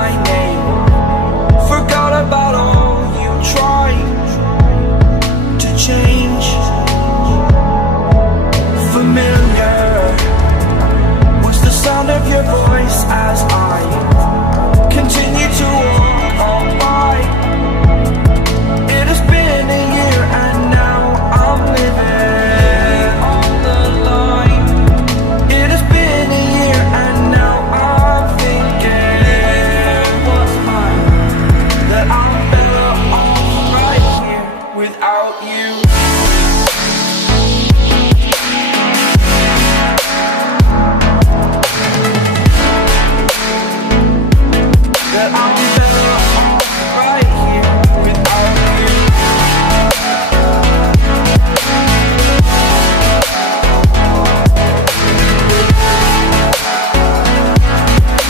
my name. Forgot about all you tried to change. Familiar was the sound of your voice as I continue to walk by. It has been a year and now I'm living on the line. It has been a year and now I'm thinking what's mine, that I'm better off right here without you. That I'm better off right here without you.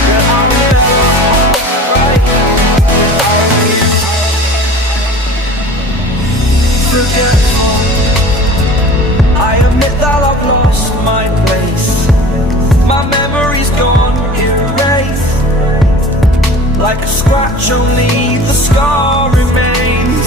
That I'm better off right here without you. Forgetful, I admit that I've lost my place. My memory's gone erased. Like a scratch, only the scar remains.